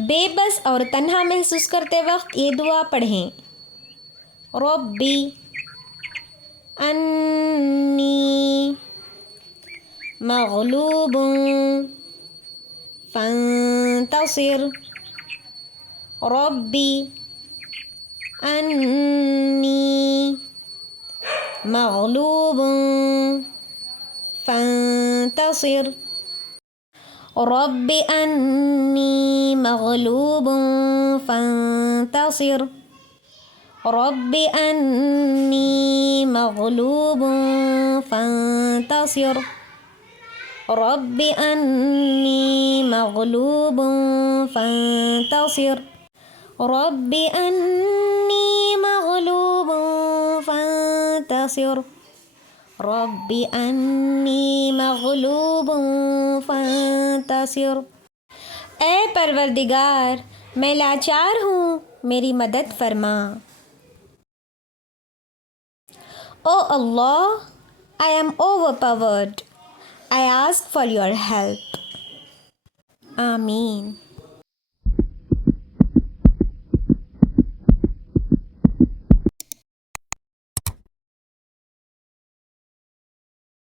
बेबस और तन्हा महसूस करते वक्त ये दुआ पढ़ें। रब्बी अन्नी मग़लूबुन फंतसिर। रब्बी अन्नी मग़लूबुन फंतसिर। रब्बी अन्नी मग़लूबुन फंतसिर। रब्बी अन्नी मग़लूबुन फंतसिर। रब्बी अन्नी मग़लूबुन फंतसिर। रब्बी अन्नी मग़लूबुन फंतसिर। रब्बी अन्नी मग़लूबुन फंतसिर। ए परवरदिगार, मैं लाचार हूँ, मेरी मदद फरमा। ओ अल्लाह, I am overpowered. I ask for your help. आमीन।